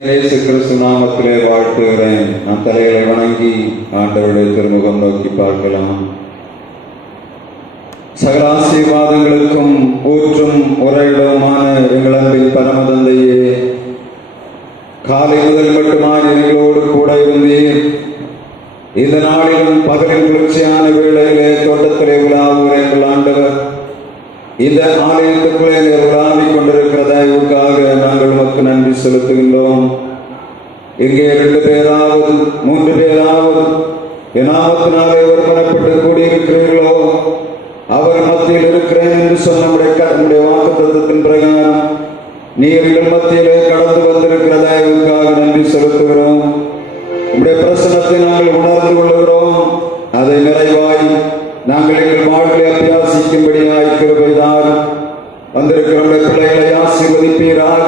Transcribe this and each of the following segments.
இயேசு கிறிஸ்து நாமத்திலே வாழ்த்துகிறேன். நம் தலைகளை வணங்கி ஆண்டவருடைய திருமுகம் நோக்கி பார்க்கலாம். சகல ஆசீர்வாதங்களுக்கும் ஊற்றும் உறைவிடமான எங்கள் அன்பின் பரமதந்தையே, காலை முதல் மட்டுமாய் எங்களோடு கூட இருந்தீர். இந்த நாளிலும் பகலின் குளிர்ச்சியான வேளையிலே தோட்டத்திலே உலாவுகிற எங்கள் ஆண்டவர், இந்த ஆலயத்துக்குள்ளே உலாவிக் கொண்டிருக்கிற தயவுக்காக நாங்கள் உமக்கு நன்றி செலுத்துகின்றோம். இங்கே 2 பேராவது 3 பேராவது என் நாமத்தினாலே ஒருமனப்பட்டு கூடியிருக்கிறீர்களோ அவர் மத்தியில் இருக்கிறேன் என்று சொன்ன நம்முடைய வாக்குத்தத்தத்தின் பிரகாரம் நீர் எங்கள் மத்தியிலே கடந்து வந்திருக்கிற தயவுக்காக நன்றி செலுத்துகிறோம். உம்முடைய பிரசனத்தை நாங்கள் உணர்ந்து கொள்ளுகிறோம். அதை நிறைவாய் நாங்கள் எங்கள் வாழ்வில் அபியாசிக்கும்படியாய் கிருபைதான். வந்திருக்கிற பிள்ளைகளை ஆசீர்வதிப்பீராக.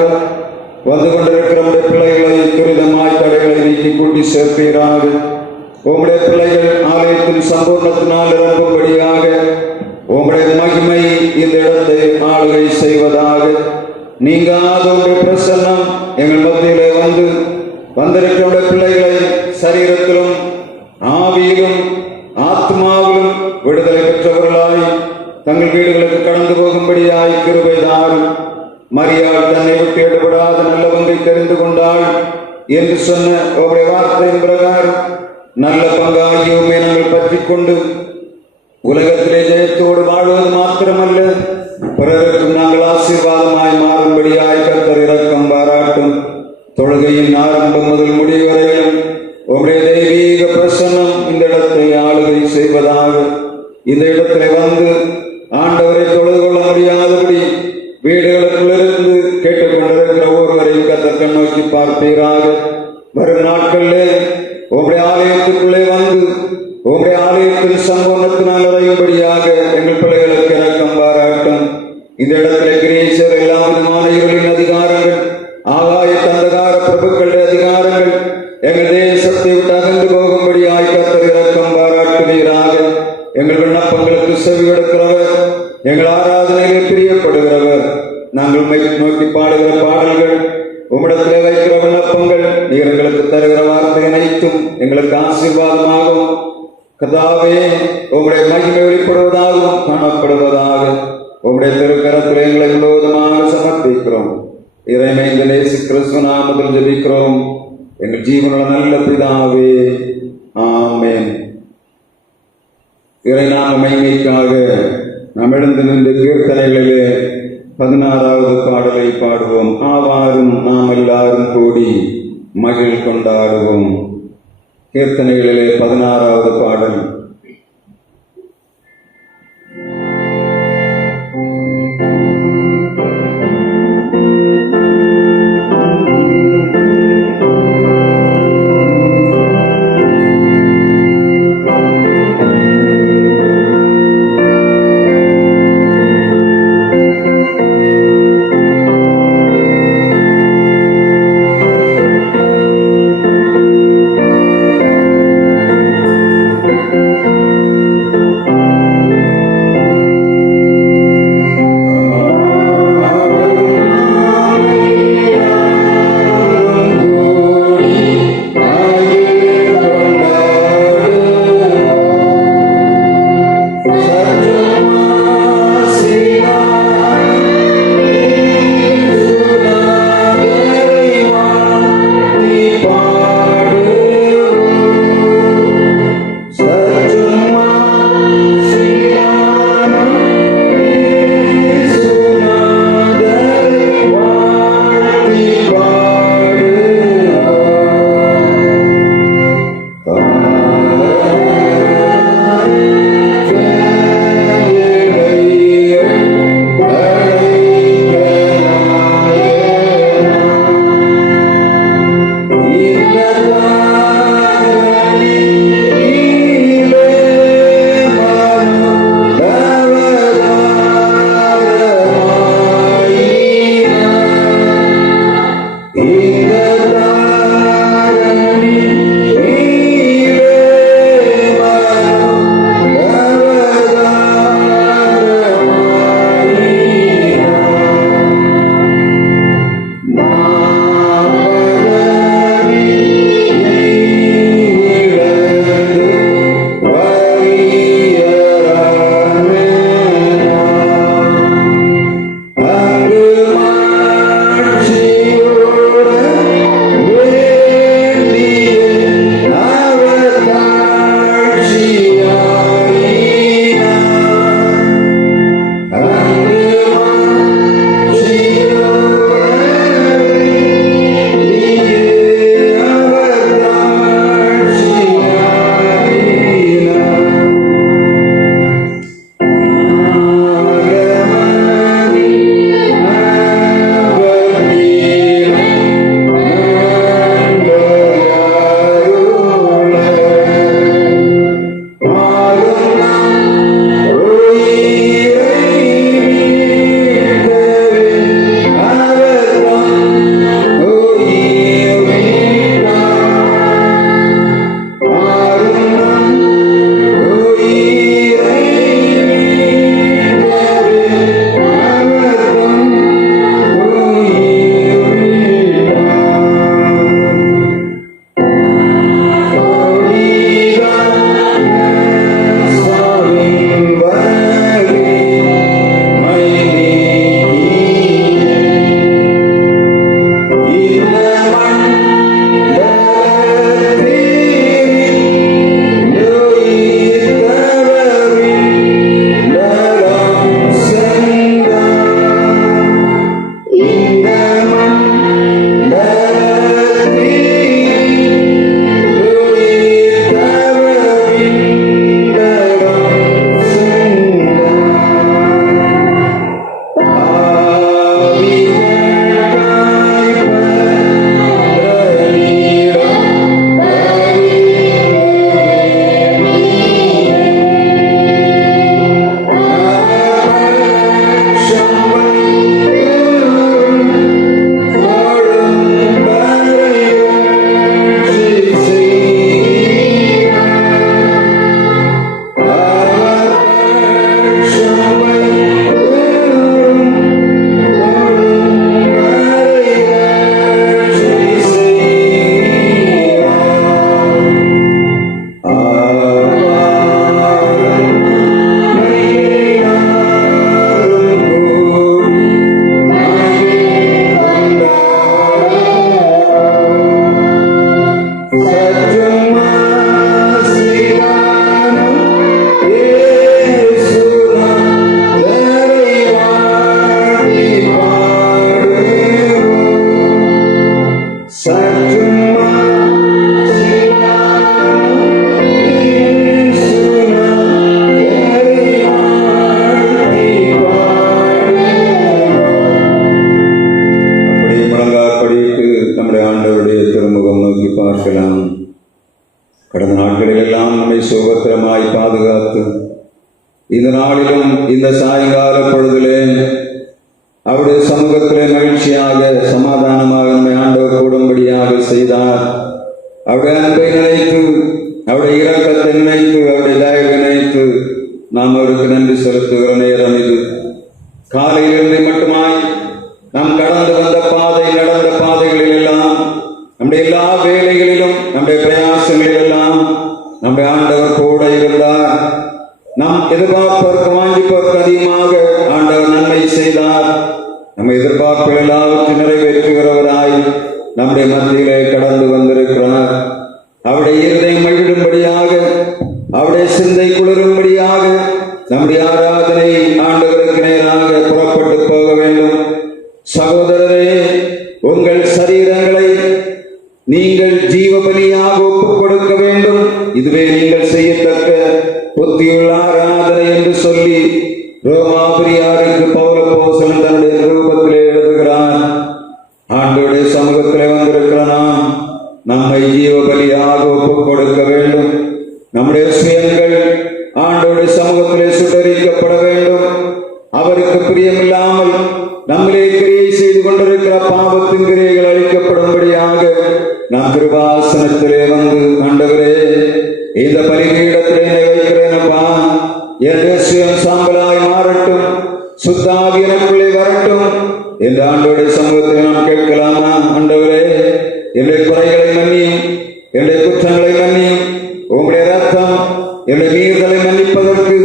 வந்து கொண்டிருக்கிற பிள்ளைகளை துரிதமாய் தடைகளை நீக்கி கூட்டி சேர்ப்பீராக. உங்களுடைய பிள்ளைகள் ஆலயத்தின் சம்பூர்ணத்தினால் இறங்கும்படியாக உங்களுடைய மகிமை இந்த இடத்தை ஆளுகை செய்வதாக. நீங்காத உங்களுடைய பிரசன்னம் எங்கள் மத்தியிலே வந்திருக்கிற பிள்ளைகளை சரீரத்திலும் ஆவியிலும் ஆத்மாவிலும் விடுதலை பெற்றவர்களாய் தங்கள் வீடுகளுக்கு கடந்து போகும்படியாய் கிருபைதான். மரியாள் தன்னை விட்டு எடுபடாத நல்ல பங்கை தெரிந்து கொண்டாள் என்று சொன்ன அவருடைய வார்த்தையின் பிரகாரம் நல்ல பங்காகியுமே நாங்கள் பற்றி கொண்டு உலகத்திலே ஜெயத்தோடு வாழ்வது மாத்திரமல்ல, பிறருக்கும் நாங்கள் ஆசீர்வாதமாய் மாறும்படியாய் கர்த்தர் இரக்கம் பாராட்டும். தொழுகையின் ஆரம்பம் முதல் முடிவு வரையிலும் உங்களுடைய தெய்வீக பிரசன்னம் இந்த இடத்தை ஆளுகை செய்வதாக. இந்த இடத்துல வந்து ஆண்டவரை தொழுது கொள்ள முடியாதபடி வீடுகளுக்குள்ளிருந்து கேட்டுக்கொண்டிருக்கிற ஒருவரையும் கர்த்தர் நோக்கி பார்ப்பீராக. வரும் நாட்களிலே உங்களுடைய ஆலயத்துக்குள்ளே வந்து உங்களுடைய ஆலயத்தின் சம்பூர்ணத்தினால் அறையும்படியாக எங்கள் பிள்ளைகளுக்கு இரக்கம் பாராட்டும். இந்த இடத்துல கிரீசர் எல்லா விதமான இருளின் அதிகாரங்கள், ஆகாய தந்தகார பிரபுக்களுடைய அதிகாரங்கள் எங்கள் தேசத்தை விட்டு அகன்று போகும்படியாய் கர்த்தர் இரக்கம் பாராட்டுவீராக. எங்கள் விண்ணப்பங்களுக்கு செவி கொடுக்கிறவர், எங்கள் ஆராதனையில் பிரியப்படுகிறவர், நாங்கள் நோக்கி பாடுகிற பாடல்கள், உம்மிடத்திலே வைக்கிற விண்ணப்பங்கள், நீர் எங்களுக்கு தருகிற வார்த்தை அனைத்தும் எங்களுக்கு ஆசீர்வாதமாகும். கர்த்தாவே, உம்முடைய மகிமை வெளிப்படுவதாகவும் காணப்படுவதாக உம்முடைய திருக்கரத்தில் எங்களை முழுவதுமாக சமர்ப்பிக்கிறோம். இறைமை இந்த இயேசு கிறிஸ்து நாமத்தில் ஜெபிக்கிறோம் எங்கள் ஜீவனுள்ள நல்ல பிதாவே, ஆமென். இறை நாம மகிமைக்காக நாம் எழுந்து நின்று கீர்த்தனைகளிலே 16வது பாடலை பாடுவோம். ஆவாரும் நாம் எல்லாரும் கூடி மகிழ் கொண்டாடுவோம். கீர்த்தனைகளிலே 16வது பாடல். கடந்த நாட்களில் எல்லாம் நம்மை சுபத்திரமாய் பாதுகாத்து இந்த நாளிலும் இந்த சாயங்கால பொழுதிலே அவருடைய சமூகத்திலே மகிழ்ச்சியாக சமாதானமாக நம்மை ஆண்டவர் கூடும்படியாக செய்தார். அவருடைய அன்பை நினைத்து, அவருடைய இரக்கத்தை நினைத்து, அவருடைய தயவை நினைத்து நாம் அவருக்கு நன்றி செலுத்துகிற நேரம் இது. காலையிலிருந்து மட்டுமாய் நாம் கடந்து வந்த பாதை, நடந்த பாதைகளில் எல்லாம், நம்முடைய எல்லா வேலைகளிலும், நம்முடைய பிரயாசங்களில் எல்லாம் நம்முடைய ஆண்டவர் கூட இருந்தார். நாம் எதிர்பார்ப்பதற்கு வாஞ்சிப்பதற்கு அதிகமாக ஆண்டவர் நன்மை செய்தார். நம்ம எதிர்பார்ப்புகள் எல்லாவற்றையும் நிறைவேற்றுகிறவராய் நம்முடைய மத்தியிலே கடந்து வந்திருக்கிறார். அவருடைய இருதயம் மகிழும்படியாக, அவருடைய சிந்தை குளிரும்படியாக நம்முடைய ஆராதனை ஆண்டவருக்கு நேராக புறப்பட்டு போக வேண்டும். சகோதரரே, உங்கள் சரீரங்களை நீங்கள் ஜீவ பலியாக ஒப்புக் கொடுக்க வேண்டும். இதுவே நீங்கள் செய்யத்தக்க புத்தியுள்ள ஆராதனை என்று சொல்லி ரோமாபுரியாருக்கு பவுலப்போஸ்தலன் தன்னுடைய ரூபத்திலே எழுதுகிறார். ஆண்டவருடைய சமூகத்திலே வந்திருக்கிற நாம் நம்மை ஜீவ பலியாக ஒப்புக் கொடுக்க வேண்டும். நம்முடைய சுயங்கள் ஆண்டவருடைய சமூகத்திலே சுட்டரிக்கப்பட வேண்டும். அவருக்கு பிரியமில்லாமல் நம்மளே கிரியை செய்து கொண்டிருக்கிற பாவத்தின் கிரியைகள் அளிக்கப்படும்படியாக நாம் கிருபாசனத்திலே வந்து, ஆண்டவரே, இந்த பலிபீடத்திலே வைக்கிறேனப்பா, என் சுயம் சாம்பலாய் மாறட்டும், சுத்தாகி எனக்குள்ளே வரட்டும் என்று ஆண்டவருடைய சமூகத்தில் நாம் கேட்கலாமா? ஆண்டவரே, என்னுடைய குறைகளை மன்னியும், என்னுடைய குற்றங்களை மன்னியும். உங்களுடைய ரத்தம் என்னுடைய மீறுதலை மன்னிப்பதற்கு,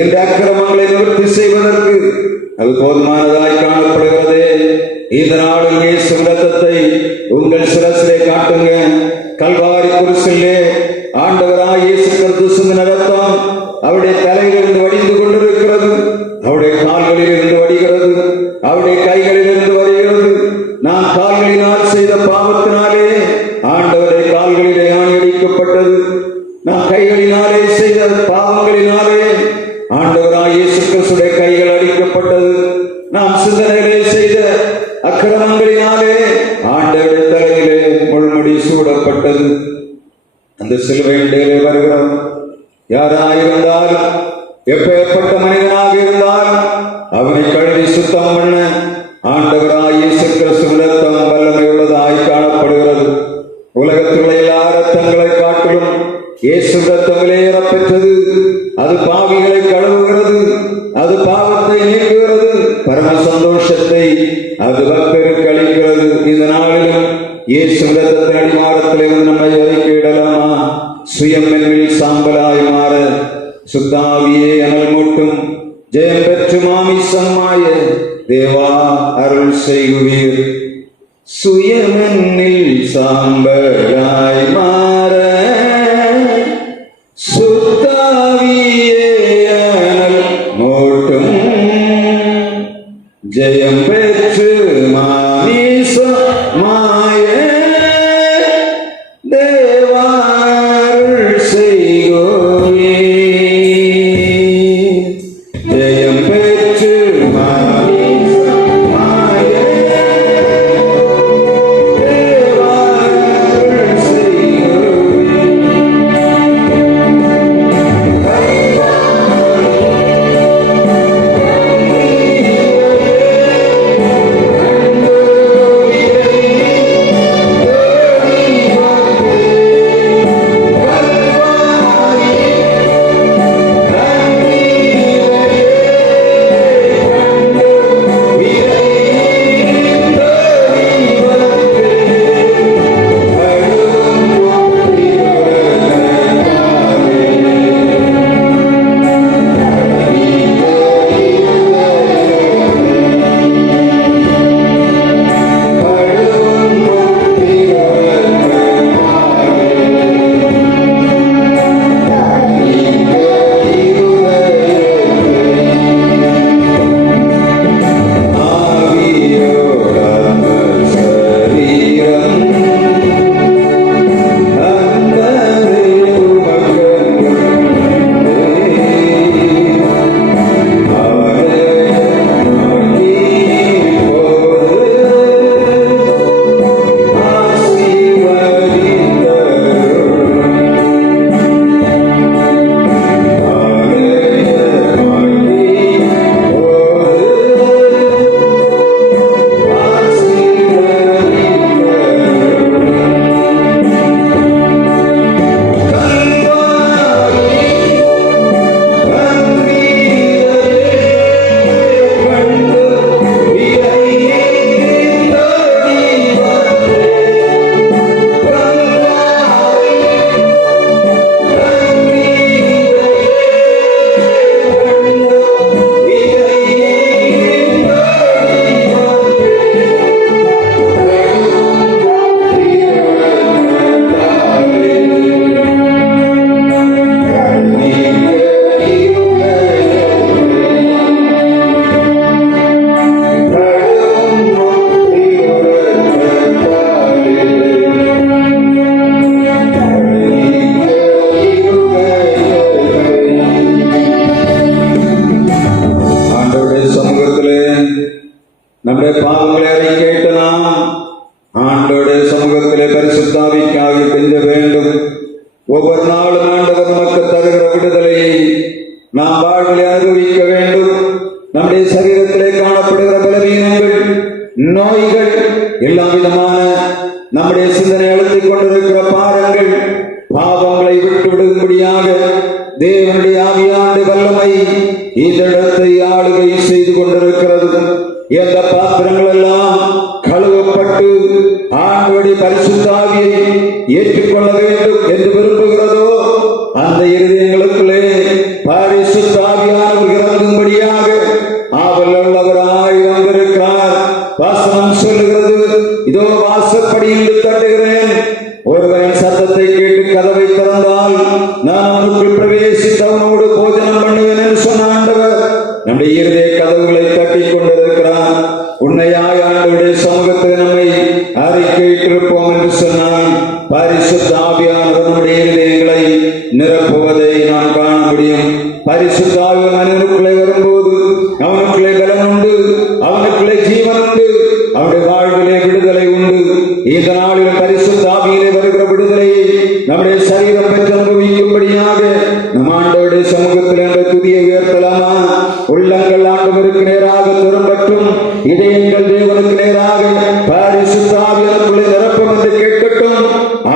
என் அக்கிரமங்களை நிவர்த்தி செய்வதற்கு அது போதுமானதாய் காணப்படுகிறதே. இந்த நாளில் இயேசு ரத்தத்தை உங்கள் சிரசிலே காட்டுங்க. கல்வாரி குருசிலே ஆண்டவராய் இயேசு கிறிஸ்து சிந்தின ரத்தம் அவருடைய தலையிலிருந்து வடிந்து கொண்டிருக்கிறது, அவருடைய கால்களில் இருந்து வடிகிறது, அவருடைய கைகளில் இருந்து வருகிறது. நான் கால்களினால் செய்த பாவத்தினாலே ஆண்டவருடைய கால்களிலே ஆணியடிக்கப்பட்டது. நான் கைகளினாலே செய்த பாவங்களினாலே ஆண்டவராய் இயேசு கிறிஸ்துடைய கைகள் அடிக்கப்பட்டது. நாம் சிந்தனைகளை செய்த அக்கிரமங்களினாலே ஆண்டவருடைய தலையிலே முள்முடி சூடப்பட்டது. அந்த சிலுவையிலே வருகிறோம். யாராயிருந்தாலும், எப்பேற்பட்ட மனிதனாக இருந்தாலும் அவனை கழுவி சுத்தம் பண்ண ஆண்டவராய் இயேசு கிறிஸ்து ரத்தம் வல்லமை உள்ளதாய் காணப்படுகிறது. உலகத்தில் உள்ள எல்லா ரத்தங்களை காட்டிலும் இயேசு ரத்தம் விலையேற பெற்றது. அது பாவிகளை கழுவுகிறது, அது பாவத்தை நீக்குகிறது, பரம சந்தோஷத்தை அது பக்தருக்கு அளிக்கிறது. இந்த நாளிலும் இயேசு ரத்தத்தின் அடிமாரத்திலே வந்து நம்மை அறிக்கையிடலாமா? சுயம் என்னில் சாம்பலாய் மாற சுத்தாவியே அனல் மூட்டும் ஜெயம் பெற்று மாமிசமாய தேவா அருள் செய்குவீர். சுயமென்னில் சாம்பலாய் மாற சுத்தாவியே அனல் மூட்டும் ஜெயம் பெற்று மாமிசமாய தேவா அருள் செய்குவீர். ஜெயம் பெற்று மாமிசமாய தேவா அருள் செய்குவீர். பரிசுத்தாவிக்காக கெஞ்ச வேண்டும். ஒவ்வொரு நாளும் ஆண்டவர் நமக்கு தருகிற விடுதலையை நாம் வாழ்விலே அனுபவிக்க வேண்டும். நம்முடைய சரீரத்திலே காணப்படுகிற பலவீனங்கள், நோய்கள், எல்லா விதமான நம்முடைய சிந்தனை அழுத்திக் கொண்டிருக்கிற பாரங்கள், பாவங்களை விட்டு விடும்படியாக தேவனுடைய ஆவியாண்டு வல்லமை இந்த இடத்தை ஆளுகை செய்து கொண்டிருக்கிறது. எந்த பாத்திரங்கள் எல்லாம் கழுவப்பட்டு ஆண்டவருடைய பரிசுத்த ஆவியை ஏற்றுக்கொள்ள வேண்டும் என்று விரும்புகிறதோ அந்த இருதயங்களுக்குள்ளே பரிசுத்த ஆவியானவர் இறங்கும்படியாக ஆவல் உள்ளவராய் வந்திருக்கிறார். வசனம் சொல்லுகிறது, இதோ வாசற்படியில் தட்டுகிறேன், ஒருவரின் சத்தத்தை கேட்டு கதவை திறந்தால் நான் அவனுக்குள் பிரவேசித்து அவனோடு போஜனம் பண்ணுவேன் என்று சொன்ன ஆண்டவர் நம்முடைய இருதய கதவுகளை தட்டி கொண்டிருக்கிறார். உண்மையாய் ஆண்டவருடைய சமூகத்தில் நம்மை அறிக்கையிட்டிருப்போம் என்று சொன்னால் பரிசுத்த ஆவியானவர் நம்முடைய இருதயங்களை நிரப்புவதை நாம் காண முடியும். பரிசுத்த ஆவி மனிதனுக்குள்ளே வரும்போது அவனுக்குள்ளே பலன் உண்டு, அவனுக்குள்ளே ஜீவன் உண்டு, அவனுடைய வாழ்விலே விடுதலை உண்டு. இந்த நாளில் பரிசுத்த ஆவியிலே வருகிற விடுதலையை நம்முடைய சரீரம் பெற்று அனுபவிக்கும்படியாக நம் ஆண்டவருடைய சமூகத்தில் என்ற துதியை உயர்த்தலாமா? உள்ளங்கள் ஆண்டவருக்கு நேராக திரும்பட்டும், இதயங்கள் தேவனுக்கு நேராக பரிசுத்த ஆவியானவருக்குள்ளே நிரப்பும் என்று கேட்கட்டும்.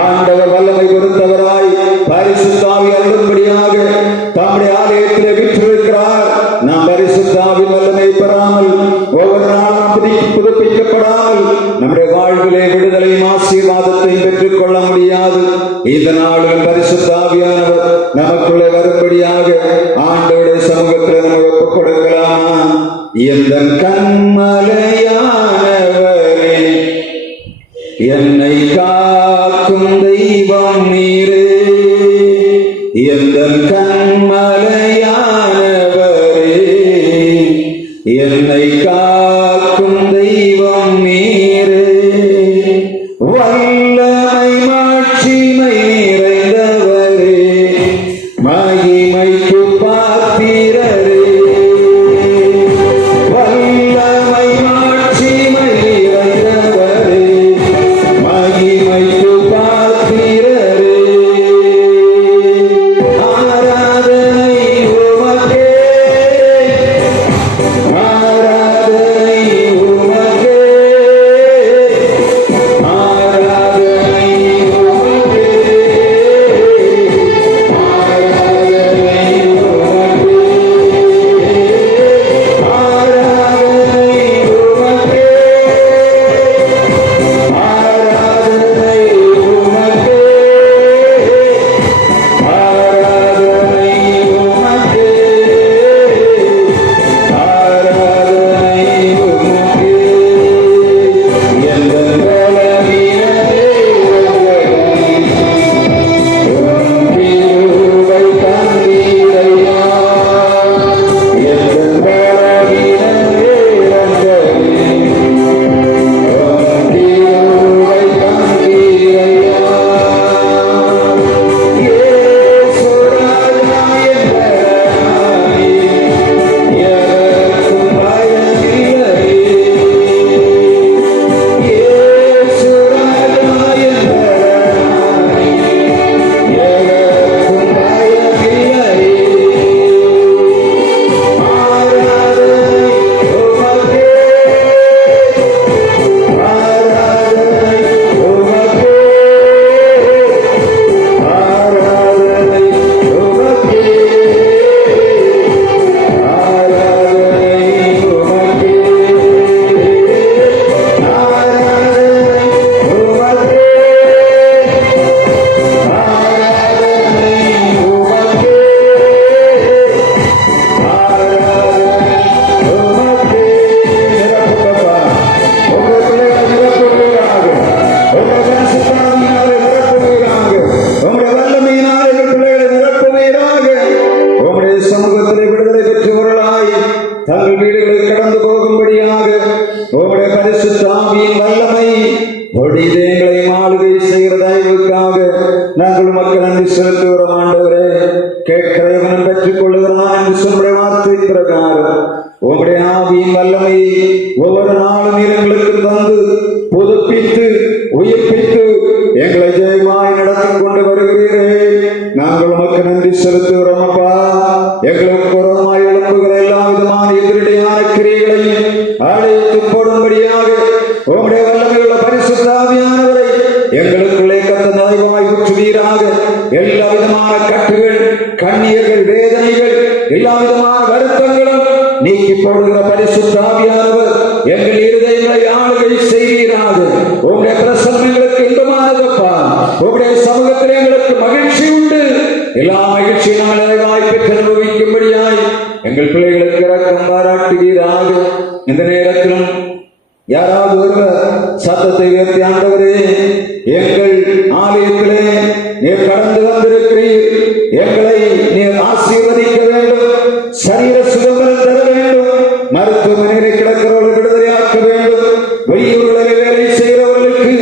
ஆண்டவர் வல்லமை கொடுத்தவராய் பரிசுத்த ஆவி அருளும்படியாக தம்முடைய ஆலயத்திலே விற்றிருக்கிறார். நாம் பரிசுத்த ஆவியின் வல்லமை பெறாமல் ஒவ்வொரு நாளும் புதுப்பிக்கப்படாமல் நம்முடைய வாழ்விலே விடுதலையும் ஆசீர்வாதத்தையும் பெற்றுக் கொள்ள முடியாது. இதனாலும் பரிசுத்த ஆவியானவர் நமக்குள்ளே வரும்படியாக ஆண்டவருடைய சமூகத்தில் நம்ம ஒப்புக் கொடுக்கலாமா? எந்த கண்மலையானவரே, என்னை காக்கும் தெய்வம் நீரே. எந்த கண்மலையானவரே, என்னை காக்கும் தெய்வம் நீரே. வல்லமை மாட்சிமை நிறைந்தவரே, மகிமைக்கு பாத்திரரே. வல்லமை மாட்சிமை நிறைந்தவரே, மகிமைக்கு பாத்திரரே. ஆராதனை உமக்கே, ஆராதனை உமக்கே, ஆராதனை உமக்கே, ஆராதனை உமக்கே, ஆராதனை உமக்கே, ஆராதனை உமக்கே, ஆராதனை உமக்கே, ஆராதனை உமக்கே. எந்த பலவீனத்தை உம் கிருபை தந்தீரையா. எந்த பலவீனத்தை உம் கிருபை தந்தீரையா. இயேசு ராஜா என்பவராய் எவருக்கும் பயமில்லை. இயேசு ராஜா என்பவராய் எவருக்கும் பயமில்லை. ஆராதனை உமக்கே, ஆராதனை உமக்கே, ஆராதனை உமக்கே, ஆராதனை உமக்கே, ஆராதனை உமக்கே, ஆராதனை உமக்கே, ஆராதனை உமக்கே. நிரப்புங்கப்பா. உங்க பிள்ளைகளை நிரப்புவீராக. உங்க பரிசுத்த ஆவியினாலே நிரப்புவீராக. உங்களுடைய வல்லமையினாலே எங்கள் பிள்ளைகளை நிரப்புவீராக. உங்களுடைய சமூகத்திலே விடுதலை பெற்றவர்களாய் தங்கள் வீடுகளில் கடந்து போகும்படியாக உங்களுடைய பரிசுத்த ஆவியின் வல்லமை ஒடிதயங்களை ஆளுகை செய்கிற தயவுக்காக நாங்கள் உமக்கு நன்றி செலுத்துகிறோம். ஆண்டவரே, கேட்கிறவனும் பெற்றுக் கொள்ளுகிறான் என்று சொல்லுடைய வார்த்தை பிரகாரம் உங்களுடைய ஆவியின் வல்லமையை ஒவ்வொரு நாளும் எங்களுக்கு தந்து புதுப்பித்து உயிர்ப்பித்து எங்களை ஜெயமாய் நடத்தி கொண்டு வருகிறீரே, நாங்கள் உமக்கு நன்றி செலுத்துகிறோம் அப்பா. எங்களுக்கு புறமாய் எழுப்புகிற எல்லா விதமான எதிரடையான கிரியைகளையும் அழைத்து போடும்படியாக உம்முடைய வல்லமையுள்ள பரிசுத்த ஆவியானவரை எங்களுக்குள்ளே கத்ததாய்வாய் ஊற்றுவீராக. எல்லா விதமான கட்டுகள், கண்ணீர்கள், வேதனைகள், எல்லா விதமான வருத்தங்களும் நீக்கி போடுகிற பரிசுத்த ஆவியானவர் எங்கள் இருதயங்களை ஆளுகை செய்வீராக. உங்களுடைய பிரசன்னம் எங்களுக்கு இன்பமானதப்பா. உங்களுடைய சமூகத்தில் எங்களுக்கு மகிழ்ச்சி உண்டு. எல்லா மகிழ்ச்சியும் நாங்கள் வாய்ப்பெற்று அனுபவிக்கும்படியாய் எங்கள் பிள்ளைகளுக்கு இரக்கம் பாராட்டுவீராக. இந்த நேரத்திலும் யாராவது ஒருவர் சத்தத்தை உயர்த்தி, ஆண்டவரே, எங்கள் ஆலயத்திலே நீர் கடந்து வந்திருக்கிறீர், எங்களை நீர் ஆசீர்வதிக்க வேண்டும், சரீர சுதந்திரம் தர வேண்டும், மருத்துவமனையிலே கிடக்கிறவர்கள் விடுதலையாக்க வேண்டும், வெளியூர்களில் வேலை செய்கிறவர்களுக்கு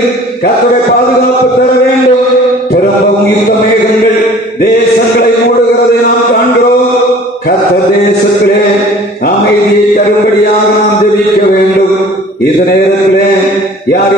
கர்த்தருடைய பாதுகாப்பு தர வேண்டும். திரும்பவும் யுத்த மேகங்கள் தேசங்களை மூடுகிறதை நாம் காண்கிறோம். கர்த்தர் தேசத்திலே அமைதியை தரும்படியாக நாம் ஜெபிக்க வேண்டும். இந்த நேரத்திலே யார்